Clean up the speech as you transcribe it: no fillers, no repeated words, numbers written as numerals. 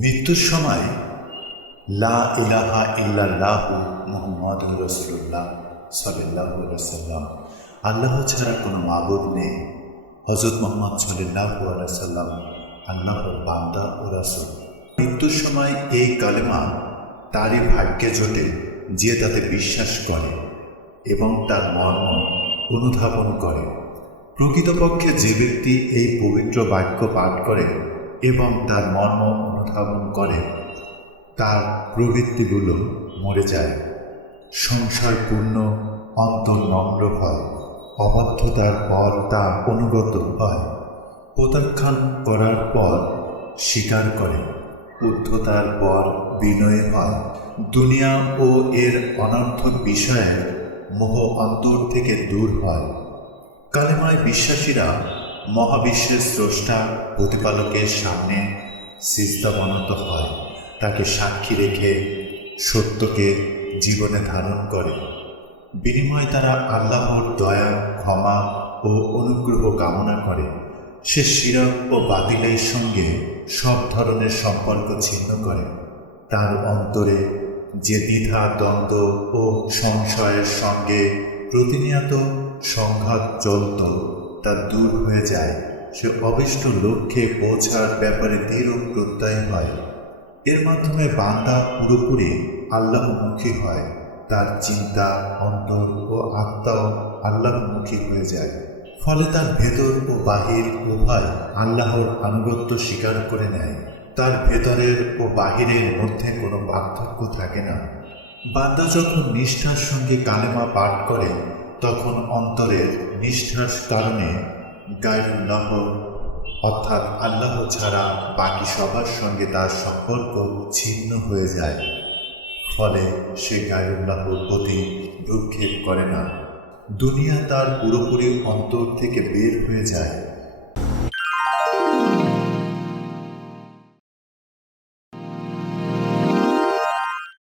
মৃত্যুর সময় লা ইলাহা ইল্লাল্লাহু মুহাম্মাদুর রাসূলুল্লাহ সাল্লাল্লাহু আলাইহি ওয়াসাল্লাম, আল্লাহ ছাড়া কোনো মাবুদ নেই, হযরত মুহাম্মদ সাল্লাল্লাহু আলাইহি ওয়াসাল্লাম আল্লাহর বান্দা ও রাসূল। মৃত্যুর সময় এই কালেমা তারই ভাগ্যে জোটে যে তাতে বিশ্বাস করে এবং তার মর্ম অনুধাবন করে। প্রকৃতপক্ষে যে ব্যক্তি এই পবিত্র বাক্য পাঠ করে এবং তার মর্ম অনুধাবন করে, তার প্রবৃত্তিগুলো মরে যায়, সংসারপূর্ণ অন্তর নম্র হয়, অবাধ্যতার পর তা অনুগত হয়, প্রত্যাখ্যান করার পর স্বীকার করে, উদ্ধতার পর বিনয় হয়, দুনিয়া ও এর অনর্থক বিষয়ে মোহ অন্তর থেকে দূর হয়। কালেমায় বিশ্বাসীরা মহাবিশ্বের স্রষ্টা প্রতিপালকের সামনে সিজদাবনত হয়, তাকে সাক্ষী রেখে সত্যকে জীবনে ধারণ করে। বিনিময়ে তারা আল্লাহর দয়া, ক্ষমা ও অনুগ্রহ কামনা করে। সে শিরক ও বাতিলের সঙ্গে সব ধরনের সম্পর্ক ছিন্ন করে। তার অন্তরে যে দ্বিধা, দ্বন্দ্ব ও সংশয়ের সঙ্গে প্রতিনিয়ত সংঘাত চলত, তা দূর হয়ে যায়। সে অভীষ্ট লক্ষ্যে পৌঁছার ব্যাপারে দৃঢ় প্রত্যয় হয়। এর মাধ্যমে বান্দা পুরোপুরি আল্লাহমুখী হয়। তার চিন্তা, অন্তর ও আত্মাও আল্লাহমুখী হয়ে যায়। ফলে তার ভেতর ও বাহির উভয় আল্লাহর আনুগত্য স্বীকার করে নেয়। তার ভেতরের ও বাহিরের মধ্যে কোনো পার্থক্য থাকে না। বান্দা যখন নিষ্ঠার সঙ্গে কালেমা পাঠ করে, তখন অন্তরের নিষ্ঠার কারণে গায়রুল্লাহ অর্থাৎ আল্লাহ ছাড়া বাকি সবার সঙ্গে তার সম্পর্ক ছিন্ন হয়ে যায়। ফলে সে গায়রুল্লাহর প্রতি ভ্রুক্ষেপ করে না। দুনিয়া তার পুরোপুরি অন্তর থেকে বের হয়ে যায়।